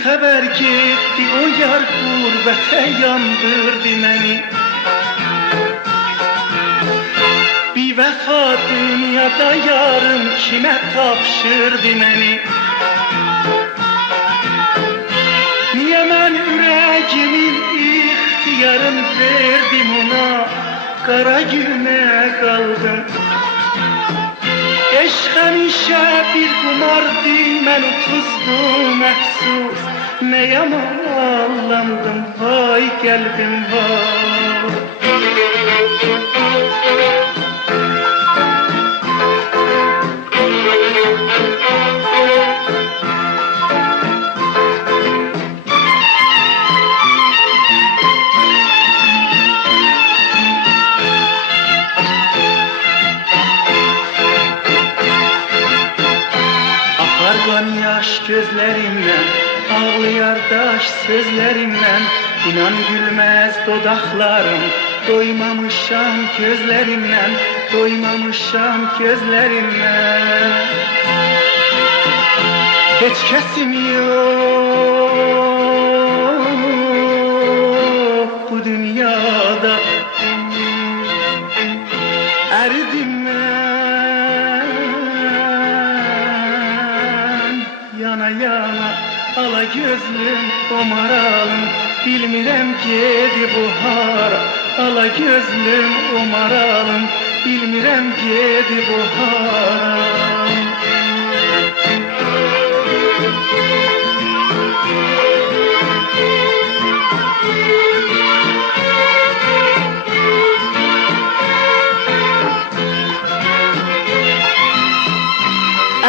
Xəbər getdi o yar qurbətə yandırdı məni. Bir vəfa dünyada yarım kimə tapşırdı məni. Niyə mən ürəgimin ixtiyarını verdim ona, qara günə qaldım. Eşq həmişə bir qumardı, mən utuzdum əfsus. Ne yaman ağlandım, vay qəlbim vay. Akar qan yaş gözlərimdən, ağlayar daş sözlerimden, inan gülmez dodaklarım. Doymamışam gözlerimden, doymamışam gözlerimden. Hiç kesim yok bu dünyada. Eridim ben yana yana. Ala gözlüm omaralım, bilmirəm gedi bu hara. Ala gözlüm omaralım, bilmirəm gedi bu hara.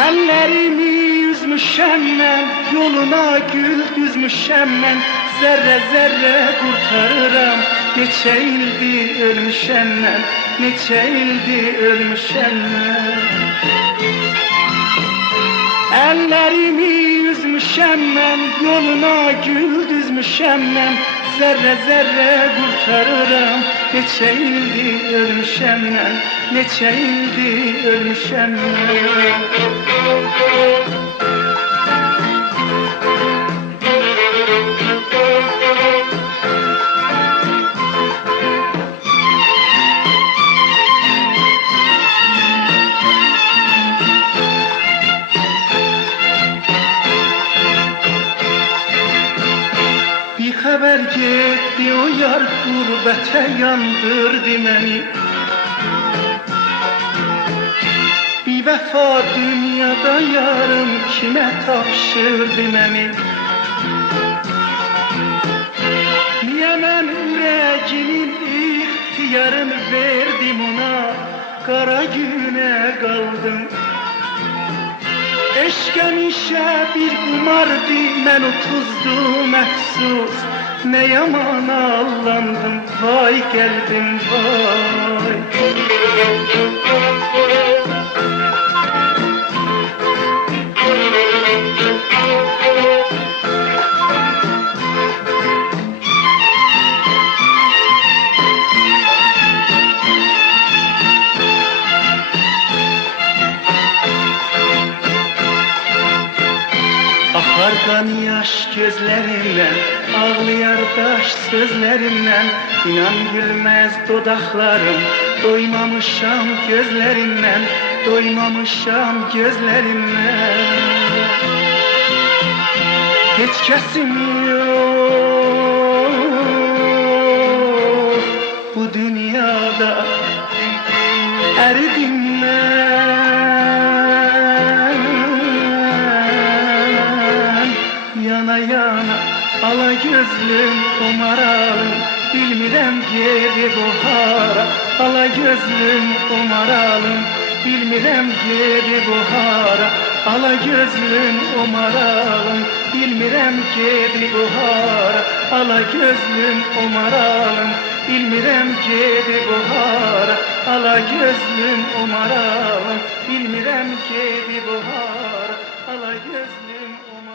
Ellerimi yüzmüşəm mən, yoluna gül düzmüşəm mən. Zərrə zərrə qurtarıram, neçə ildir ölmüşəm mən, neçə ildir ölmüşəm mən. Ellerimi yüzmüşəm mən, yoluna gül düzmüşəm mən. Zərrə zərrə qurtarıram, neçə ildir ölmüşəm mən, neçə ildir ölmüşəm mən. Xəbər getdi o yar qurbətə yandırdı məni. Bir vəfa dünyada yarım kimə tapşırdı məni. Niyə mən ürəgimin ixtiyarını verdim ona, qara günə qaldım. Eşq həmişə bir qumardı, mən utuzdum əfsus. Ne yaman ağlandım, vay qəlbim vay. Akar kan yaş gözlerimden, ağlayar daş sözlerimden. İnan gülmez dodaklarım, doymamışam gözlerimden, doymamışam gözlerimden. Hiç kesim yok bu dünyada, eridim yana yana. Ala gözlüm umaralım, bilmirəm geri bu hara. Ala gözlüm umaralım, bilmirəm geri bu hara. ala gözlüm o maralım bilmirəm gedi bu hara ala gözlüm o maralım bilmirəm gedi bu hara ala gözlüm o maralım bilmirəm gedi bu hara ala gözlüm o maralım